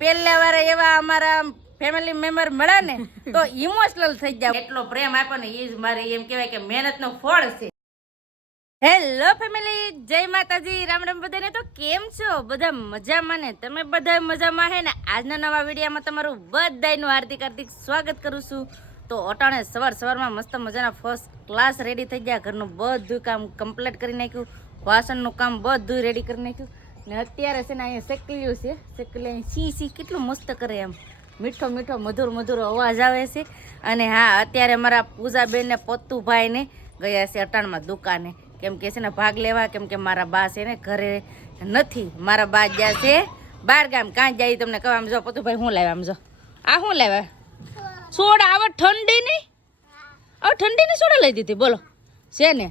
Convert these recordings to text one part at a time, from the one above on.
પહેલા વાર એવા અમારા ફેમિલી મેમ્બર મળે ને તો ઇમોશનલ થઈ જાય. એટલો પ્રેમ આપે ને એ જ મારી એમ કહેવાય કે મહેનતનો ફળ છે. હેલો ફેમિલી, જય માતાજી, રામ રામ બધાને. તો કેમ છો બધા? મજામાં ને? તમે બધા મજામાં હે ને? આજના નવા વિડીયોમાં તમારું બધાનું હાર્દિક હાર્દિક સ્વાગત કરું છું. તો અટાણે સવારમાં મસ્ત મજાના ફર્સ્ટ ક્લાસ રેડી થઈ ગયા. ઘરનું બધું કામ કમ્પ્લીટ કરી નાખ્યું, વાસણનું કામ બધું રેડી કરી નાખ્યું ને અત્યારે છે ને અહીંયા શેકલ્યું છે. શેકલી સી કેટલું મસ્ત કરે, એમ મીઠો મીઠો મધુર મધુર અવાજ આવે છે. અને હા, અત્યારે મારા પૂજાબેન ને પત્તુભાઈ ને ગયા છે અટાણમાં દુકાને, કેમ કે છે ને ભાગ લેવા. કેમ કે મારા બા છે ને ઘરે નથી, મારા બા ગયા છે બહાર ગામ. કાં જાય તમને કહો. આમ જો પત્તુભાઈ શું લાવ્યા, આમ જો આ શું લાવ્યા? સોડા. આવે ઠંડી ની, હવે ઠંડી ની સોડા લઈ દીધી. બોલો છે ને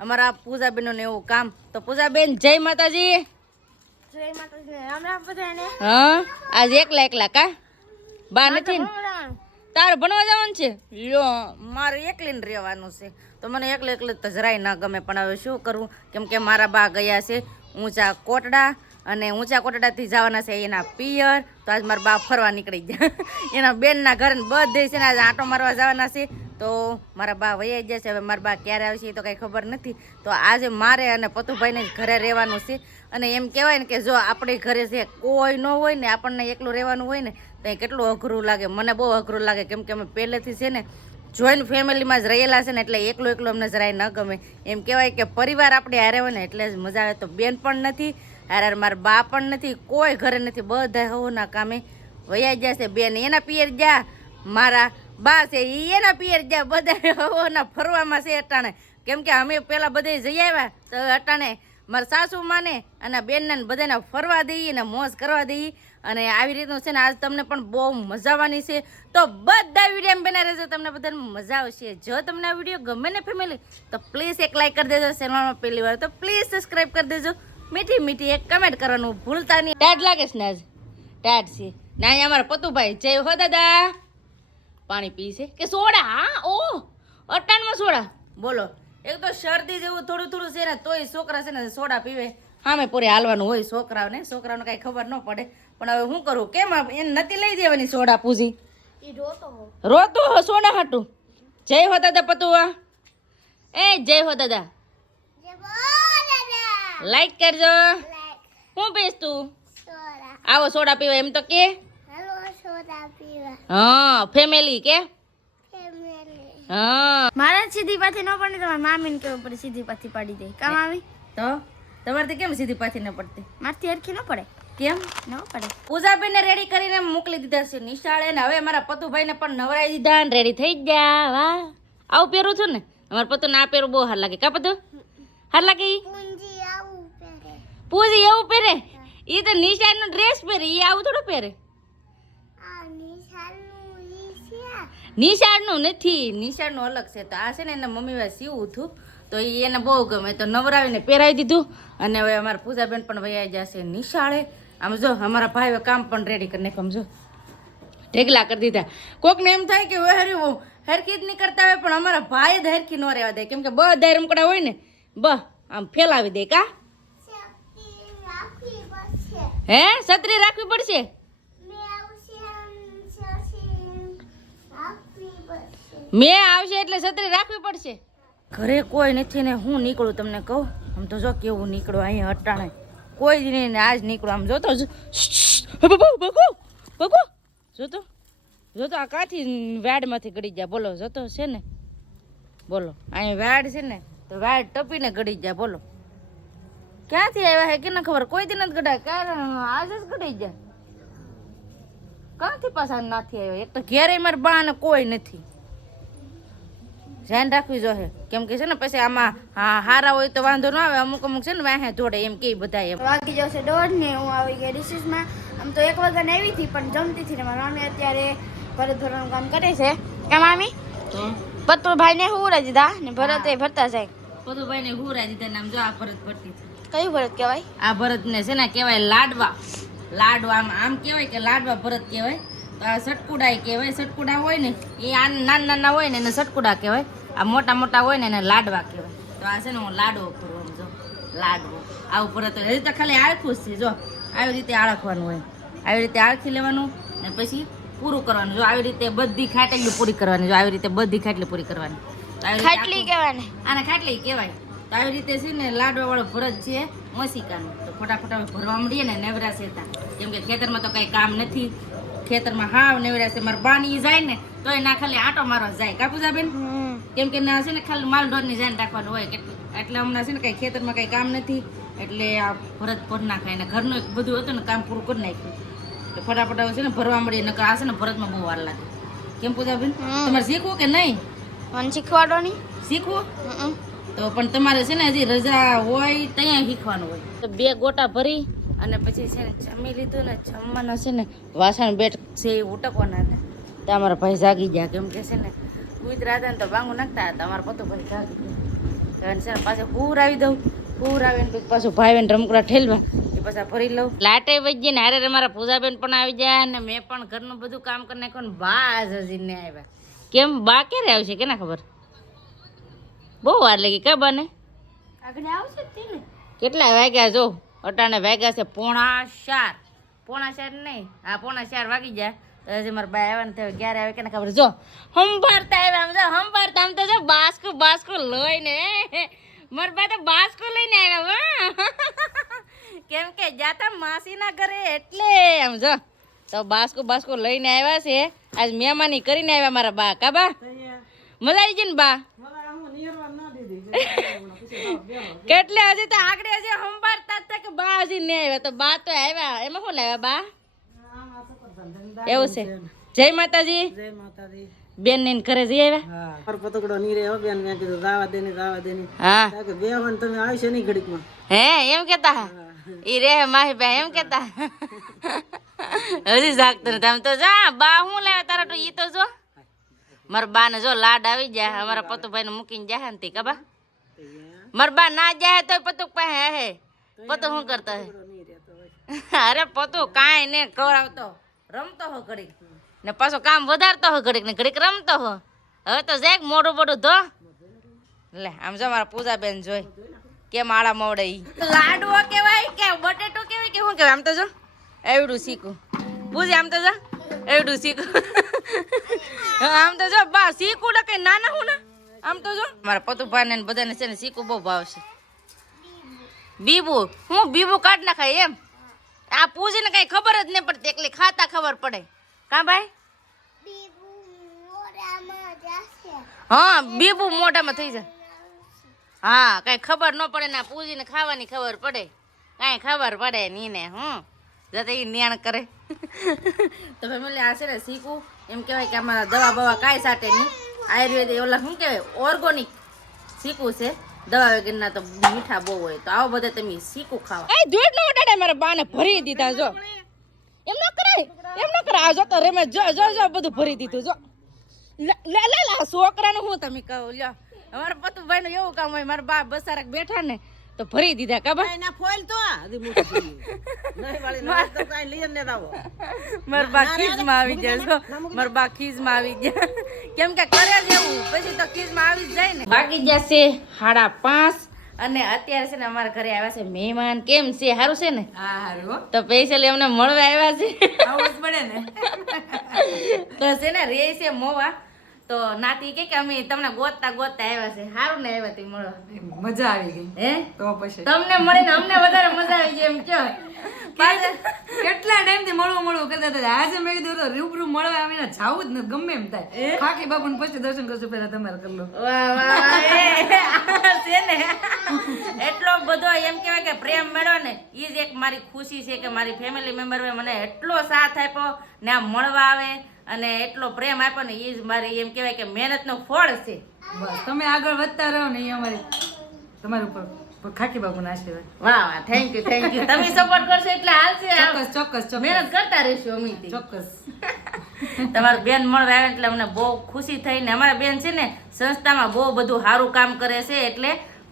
અમારા પૂજાબેન ને એવું કામ. તો પૂજાબેન જય માતાજી. જય માતાજી, રામ રામ બધાને. હા, આજ એકલા કા બા નથી ને? તારે ભણવા જવાનું છે? લ્યો, મારે એકલીને રહેવાનું છે. તો મને એકલે તો જરાય ના ગમે, પણ હવે શું કરવું? કેમ કે મારા બા ગયા છે ઊંચા કોટડા, અને ઊંચા કોટડાથી જવાના છે એના પિયર. તો આજ મારા બા ફરવા નીકળી ગયા એના બેનના ઘરે બધે છે ને આજ આંટો મારવા જવાના છે. તો મારા બા વૈયા ગયા છે. હવે મારા બા ક્યારે આવશે એ તો કાંઈ ખબર નથી. તો આજે મારે અને પતુભાઈને ઘરે રહેવાનું છે. અને એમ કહેવાય ને કે જો આપણે ઘરે છે કોઈ ન હોય ને, આપણને એકલું રહેવાનું હોય ને, તો કેટલું અઘરું લાગે. મને બહુ અઘરું લાગે, કેમ કે અમે પહેલેથી છે ને જોઈન્ટ ફેમિલીમાં જ રહેલા છે ને, એટલે એકલું અમને જરાય ન ગમે. એમ કહેવાય કે પરિવાર આપણે હારે હોય ને એટલે જ મજા આવે. તો બેન પણ નથી હારે, મારા બા પણ નથી, કોઈ ઘરે નથી, બધા હવના કામે વયા ગયા છે. બેન એના પિયર ગયા, મારા બા છે એના પિયર ગયા, બધા હવના ફરવામાં છે અટાણે. કેમ કે અમે પેલા બધે જઈ આવ્યા, તો અટાણે મારા સાસુ માને અને બેનને બધાને ફરવા દઈએ ને મોજ કરવા દઈએ. અને આવી રીતનું છે ને આજ તમને પણ બહુ મજા આવવાની છે. તો બધા વિડીયો બના રહેજો, તમને બધાને મજા આવશે. જો તમને આ વિડીયો ગમે ને ફેમિલી, તો પ્લીઝ એક લાઈક કરી દેજો. ચેનલમાં પહેલી વાર તો પ્લીઝ સબસ્ક્રાઈબ કરી દેજો. મીઠી મીઠી એક કમેન્ટ કરવાનું ભૂલતા નહીં. ટાટ લાગે છે ને આજ? ટાટ છે ને. અહીંયા અમારા પતુભાઈ જય હો દાદા પાણી પી છે કે સોડા? હા, ઓ અટાણમાં સોડા. બોલો, એક તો શરદી જેવું થોડું છે ને તોય છોકરા છે ને સોડા પીવે. હા, મેં પૂરે હાલવાનું હોય છોકરાઓને કાંઈ ખબર ન પડે. પણ હવે શું કરું? કેમ એને નથી લઈ દેવાની સોડા? પૂજી રોતો હો સોડા હાટું. જય હો દાદા પતુવા. એ જય હો દાદા. લાઈક કરજો. હું પીશ તું? આવો સોડા પીવા એમ તો કે. હા, ફેમિલી કે. હા, મારે સીધી પાથી ન પડે, તમારે મામીને કેવું પડે સીધી પાથી પાડી દે. કામ આવી તો તમારે કેમ સીધી પાછી ન પડતી? મારથી હરખી ન પડે. કેમ ન પડે? પૂજાબેન ને રેડી કરીને મોકલી દીધા છે નિશાળે ને. હવે મારા પતુભાઈ ને પણ નવરાઈ દીધા ને રેડી થઈ ગયા. વાહ, આવું પહેરું છું ને અમારા પતુ ને. આ પહેરું બહુ હાર લાગે. કા પતુ હાર લાગે? પૂજી એવું પહેરે? એ તો નિશાળ નો ડ્રેસ પહેરે, એ આવું થોડું પહેરે. નિશાળ નું નથી, નિશાળ નું અલગ છે. તો આ છે ને એના મમ્મી ભાઈ સીવું હતું, તો એને બહુ ગમે, તો નવરાવીને પહેરાવી દીધું. અને હવે અમારા પૂજાબેન પણ વૈયા જશે નિશાળે. આમ જો અમારા ભાઈ કામ પણ રેડી કરી નાખ્યું. આમ જો ઢેગલા કરી દીધા. કોકને એમ થાય કે હરખી જ નહીં કરતા હોય, પણ અમારા ભાઈ જ હરખી ન રહેવા દે. કેમ કે બધા રમકડા હોય ને આમ ફેલાવી દે. કા હે? છત્રી રાખવી પડશે. મેં આવશે એટલે છત્રી રાખવી પડશે. ઘરે કોઈ નથી ને હું નીકળું તમને કહું. આમ તો જો કેવું નીકળું અહીંયા અટાણે કોઈ જ નહીં ને આજ નીકળું. આમ જોતો જોતો આ કાથી વાડમાંથી ગળી જાય. બોલો જોતો છે ને, બોલો અહીંયા વાડ છે ને, તો વાડ ટપીને ગળી જાય. બોલો ક્યાંથી આવ્યા હે કે ના ખબર. કોઈ દી નથી ગડાય, કારણ આજે જ ગળી જાય. ક્યાંથી પાછા નથી આવ્યો? એક તો ઘેરે મારા બા ને કોઈ નથી. ધ્યાન રાખવી જોઈએ, કેમ કે છે ને પછી આમાં હારા હોય તો વાંધો ન આવે. અમુક છે ને વાહે જોડે એમ કે બધા. એમ વાગી જશે 1:30 ને હું આવી ગઈ રિસીસમાં. આમ તો 1 વાગ્યાને આવી હતી, પણ જમતી હતી ને મારી મામી અત્યારે ભરત ભરવાનું કામ કરે છે. કા મામી? પતુભાઈ ને હુરા દીધા ને ભરત એ ભરતા જાય. પતુભાઈ ને હુરા દીધા ને આમ જો આ ભરત ભરતી છે. કયું ભરત કહેવાય? આ ભરત ને છે ને કહેવાય લાડવા. આમ કહેવાય કે લાડવા ભરત કહેવાય. તો આ સટકુડા કહેવાય. સટકુડા હોય ને એ આ નાના હોય ને એને સટકુડા કહેવાય. આ મોટા હોય ને એને લાડવા કહેવાય. તો આ છે ને હું લાડવો કરું. આમ જો લાડવો આવું ભરત. હજી તો ખાલી આળખું જ છે. જો આવી રીતે આળખવાનું હોય. આવી રીતે આળખી લેવાનું ને પછી પૂરું કરવાનું. જો આવી રીતે બધી ખાટલી પૂરી કરવાની. જો આવી રીતે બધી ખાટલી પૂરી કરવાની. તો આવી રીતે ખાટલી કહેવાય ને આને ખાટલી કહેવાય. તો આવી રીતે છે ને લાડવા વાળો ભરત છે મસીકાનું. તો ફટાફટ હવે ભરવા મળીએ ને નેવરાશ હતા. કેમ કે ખેતરમાં તો કઈ કામ નથી. ખેતરમાં હાવ નેવરાશ છે. મારા બાની જાય ને તો એ ના ખાલી આંટો મારવા જાય. કાપુજાબેન કેમ કે ના છે ને ખાલી માલ ઢોરની ધ્યાન રાખવાનું હોય. એટલે હમણાં છે ને કઈ ખેતરમાં કઈ કામ નથી. એટલે આ ભરત ભર નાખાય ને ઘરનું એક બધું હતું ને કામ પૂરું કરી નાખ્યું. એટલે ફટાફટ હવે છે ને ભરવા મળીએ. નકર આ છે ને ભરતમાં બહુ વાર લાગે. કેમ પૂજાબેન તમારે શીખવું કે નહીં? મને શીખવાડો નહીં. શીખવું તો પણ તમારે છે ને હજી રજા હોય ત્યાં શીખવાનું હોય. તો 2 ગોટા ભરી અને પછી છે ને જમી લીધું ને જમવાના છે ને વાસણ બેટ છે એ ઉટકવાના હતા. તો અમારા ભાઈ જાગી ગયા. કેમ કે છે ને કૂતરા હતા ને તો બાંગુ નાખતા હતા. અમારા પતો ભાઈ જાગી ગયા. છે ને પાછું પૂર આવી દઉં. પૂર આવીને પછી પાછું ભાઈ રમકડા ઠેલવા એ પાછા ભરી લઉં. લાટે વજ્જે ને હારે મારા પૂજાબેન પણ આવી જાય ને મેં પણ ઘરનું બધું કામ કરી નાખ્યું ને બા હજી ને આવ્યા. કેમ બા ક્યારે આવશે કે ના ખબર? બહુ વાર લાગી કા બને? આગળ આવશે જ ને. કેટલા વાગ્યા જો? અટાણે વાગ્યા છે 3:45. 3:45 નહીં, હા 3:45 વાગી જાય. તો હજી મારા બા આવ્યા ને ક્યારે આવે કે ના ખબર. જો હંભારતા આવ્યા આમ. જો હંભારતા આમ તો જો બાસ્કો લઈને મારા બા તો બાસ્કો લઈને આવ્યા. કેમ કે જાતા માસીના ઘરે એટલે આમ જો તો બાસ્કો લઈને આવ્યા છે. આજ મહેમાની કરીને આવ્યા મારા બા. કા બા મજા આવી ગઈ ને બા? કેટલે હજી તો આગળ હજી સંભાળતા હતા કે બા હજી નહીં આવ્યા. તો બા તો આવ્યા. એમાં શું લાવ્યા બા? એવું છે. જય માતાજી. જય માતાજી. બેન ને ઘરે જઈ આવ્યા? હા મારો પતકડો ની રે હો બેન. મેં કીધું જાવા દે ની. હા કે બેવન તમે આવશે નહીં ઘડીકમાં. હે એમ કેતા ઈ રે માહી બા એમ કેતા. હજી જાગતો નથી. આમ તો જા બા હું લાવ્યા તારા તો ઈ તો જો મારા બા ને જો લાડ આવી જાય. અમારા પતુભાઈ ને મૂકીને જાય ને કબા મારા બા ના જાય તો પતુક પાસે હે પતુ શું કરતો હે? અરે પતુ કાંઈ ને કરાવતો રમતો હો ઘડીક ને પાછો કામ વધારતો હો ઘડીક ને ઘડીક રમતો હો. હવે તો જાય મોઢું બોઢું ધો. લે આમ જો મારા પૂજાબેન જોઈ કેમ આળા મોડે ઈ લાડવો કેવાય કે બટેટો કેવાય કે શું કેવાય? આમ તો જો એવડું શીખું પૂજા. આમ તો જો એવડું શીખું. આમ તો જો બા શીખું ને કઈ નાના હું ને. આમ તો જો મારા પતુભાઈ ને બધાને છે ને શીખું બહુ ભાવશે. બીબુ હું બીબુ કાઢ નાખાય એમ. આ પૂજીને કઈ ખબર જ નહીં પડતી. એકલી ખાતા ખબર પડે. કા ભાઈ? હા બીબુ મોઢામાં થઈ જાય. હા કઈ ખબર ન પડે ને પૂજીને ખાવાની ખબર પડે. કઈ ખબર પડે ની ને જતે ઈ ન્યાણ કરે. તો ફેમિલી આ છે ને શીખું એમ કહેવાય કે આમાં દવા બવા કાંઈ સાટે નહીં. આયુર્વેદ ઓલા શું કહેવાય ઓર્ગોનિક શીખું છે. દવા વગરના તો મીઠા બહુ હોય. તો આવો બધા તમે શીખું ખાવા. એ દૂધ નો ઉડાડે મારા બાને ભરી દીધા. જો એમ ન કરાય જો તો રેમે જો બધું ભરી દીધું. જો લે છોકરાનું હું તમે કહો લ્યો. અમારા પતુભાઈ નું એવું કામ હોય. મારા બા બસારક બેઠા ને તો ભરી દીધા. કબા ના ફોઈલ તો આધી મોટી પડી. નહીં વાળી ના તો કાઈ લઈ ને દાવો. મારા બા ખીજમાં આવી જાય. જો મારા બા ખીજમાં આવી જાય. કેમ કે કરે જ એવું પછી તો ખીજમાં આવી જ જાય ને. બાકી જશે 5:30 અને અત્યારે છે ને અમારા ઘરે આવ્યા છે મહેમાન. કેમ છે? સારું છે ને? હા હારું તો સ્પેશિયલી અમને મળવા આવ્યા છે. આવું જ પડે ને. તો છે ને રે છે મોવા. તો નાતી કે અમે તમને ગોતતા આવ્યા છે. સારું ને આવ્યા તી મળવા? મજા આવી ગઈ. હે તો પછી તમને મળીને અમને વધારે મજા આવી ગઈ એમ કયો. કેટલા ટાઈમ થી મળવું કરતા હતા. આજે મેં કીધું રૂબરૂ મળવા આવીને જાવું જ નથી. ગમે એમ થાય. ખાકી બાપુ ને પછી દર્શન કરશું. પેલા તમારે કરી લો. વાહ છે ને એટલો બધો એમ કહેવાય કે પ્રેમ મળ્યો ને ઈ જ એક મારી ખુશી છે કે મારી ફેમિલી મેમ્બર મને એટલો સાથ આપ્યો ને આ મળવા આવે અને એટલો પ્રેમ આપ્યો ને ઈ જ મારી એમ કહેવાય કે મહેનતનો ફળ છે. બસ તમે આગળ વધતા રહો ને એ અમારી તમારી ઉપર ખાકી બાપુ ના આશીર્વાદ. વાહ થેન્ક યુ. તમે સપોર્ટ કરશો એટલે હાલશે. ચોક્કસ મહેનત કરતા રહીશું અમે. ચોક્કસ. તમારા બેન મળવા આવે એટલે અમને બહુ ખુશી થઈ ને અમારા બેન છે ને સંસ્થામાં બહુ બધું સારું કામ કરે છે. એટલે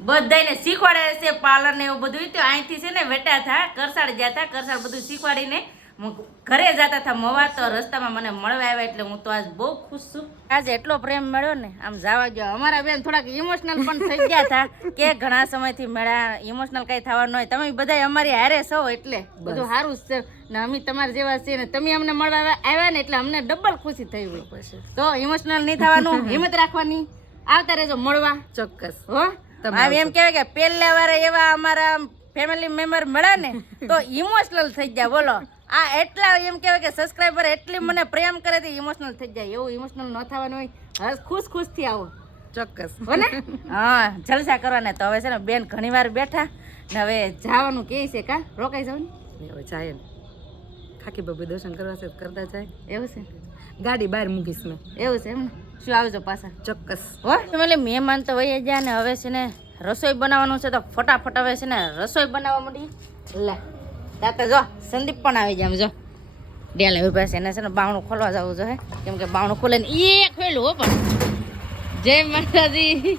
બધાને શીખવાડે છે પાર્લર ને એવું બધું. તો અહીંથી છે ને વેટા થા કરસાડ ગયા હતા. કરસાડ બધું શીખવાડીને હું ઘરે જતા હતા મવા તો રસ્તામાં મને મળવા આવ્યા એટલે હું તો આજ બહુ ખુશ છું. આજે એટલો પ્રેમ મળ્યો ને આમ જવા ગયો. અમારા બેન થોડાક ઇમોશનલ પણ થઈ ગયા હતા કે ઘણા સમયથી મળ્યા, ઇમોશનલ કઈ થવાનું હોય. તમે બધા અમારી હારે છો એટલે બધું સારું જ છે ને અમે તમારા જેવા છીએ ને તમે અમને મળવા આવ્યા ને એટલે અમને ડબલ ખુશી થઈ હોય. તો ઇમોશનલ નહીં થવાનું, હિંમત રાખવાની, આવતા રહેજો મળવા ચોક્કસ. હો. આમ એમ કહેવાય કે પહેલા વારે એવા અમારા ફેમિલી મેમ્બર મળે ને તો ઇમોશનલ થઈ જાય. બોલો આ એટલા એમ કહેવાય કે સબસ્ક્રાઈબર એટલી મને પ્રેમ કરે તે ઇમોશનલ થઈ જાય. એવું ઇમોશનલ ન થવાનું હોય. હસ ખુશ થી આવો. ચોક્કસ. હો ને? હા જલસા કરવાના. તો હવે છે ને બેન ઘણી વાર બેઠા ને હવે જવાનું કે છે કા રોકાઈ જવાનું હવે જાય ને ખાકી બાબુ દર્શન કરવા છે કરતા જાય. એવું છે. ગાડી બહાર મૂકીશ મેં. એવું છે એમ ને? શું આવજો પાછા. ચોક્કસ. હો એટલે મહેમાન તો વહી ગયા ને હવે છે ને રસોઈ બનાવવાનું છે તો ફટાફટ હવે છે ને રસોઈ બનાવવા માંડી. લે તાતા જો સંદીપ પણ આવી જાય. જો ડેલા ઉભા છે એને છે ને બાવણું ખોલવા જવું જોઈએ કેમ કે બાવણું ખોલે ને એ ખોલ્યું હો. પણ જય માતાજી.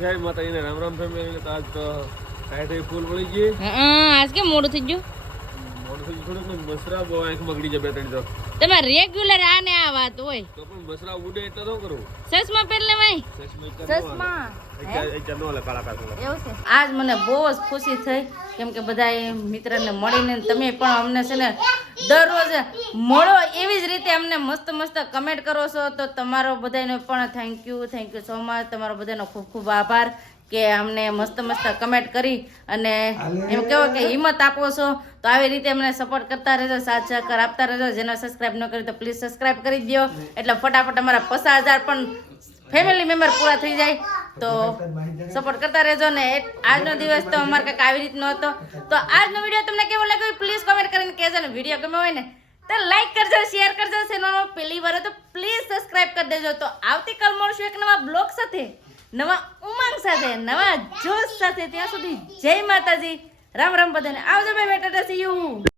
જય માતાજીને રામ રામ ફેમિલી. આજ તો ટાઈટ ફૂલ પડી ગઈ. આજ કેમ મોડું થઈ ગયું? મોડું થઈ ગયું થોડુંક મસરા બહુ આંખ બગડી જાય 2-3 તો. તમારે રેગ્યુલર આ ને આ વાત હોય. તો પણ મસરા ઉડે એટલે શું કરું? ચશ્મા પહેરલે ભાઈ. ચશ્મા એવું છે. આજ મને બહુ જ ખુશી થઈ કેમ કે બધા મિત્રને મળીને તમે પણ અમને છે ને દરરોજ મળો એવી જ રીતે અમને મસ્ત મસ્ત કમેન્ટ કરો છો તો તમારો બધાનો પણ થેન્ક યુ સો મચ. તમારો બધાનો ખૂબ ખૂબ આભાર કે અમને મસ્ત મસ્ત કમેન્ટ કરી અને એમ કહો કે હિંમત આપો છો. તો આવી રીતે અમને સપોર્ટ કરતા રહેજો, સાથ સહકાર આપતા રહેજો. જેને સબસ્ક્રાઇબ ન કર્યું તો પ્લીઝ સબસ્ક્રાઇબ કરી દો એટલે ફટાફટ અમારા 50,000 પણ ફેમિલી મેમ્બર પૂરા થઈ જાય. તો સપોર્ટ કરતા રહેજો ને. આજનો દિવસ તો અમારે કંઈક આવી રીતનો હતો. તો આજનો વિડીયો તમને કેવો લાગ્યો પ્લીઝ કમેન્ટ કરીને કહેજો ને. વિડીયો ગમ્યો હોય ને તો લાઈક કરજો, શેર કરજો. ચેનલમાં પહેલી વાર તો પ્લીઝ સબસ્ક્રાઇબ કરી દેજો. તો આવતીકાલ મળશું એક નવા બ્લોગ સાથે, નવા ઉમંગ સાથે, નવા જોશ સાથે. ત્યાં સુધી જય માતાજી, રામ રામ બધાને. આવજો bye bye, Tata C you.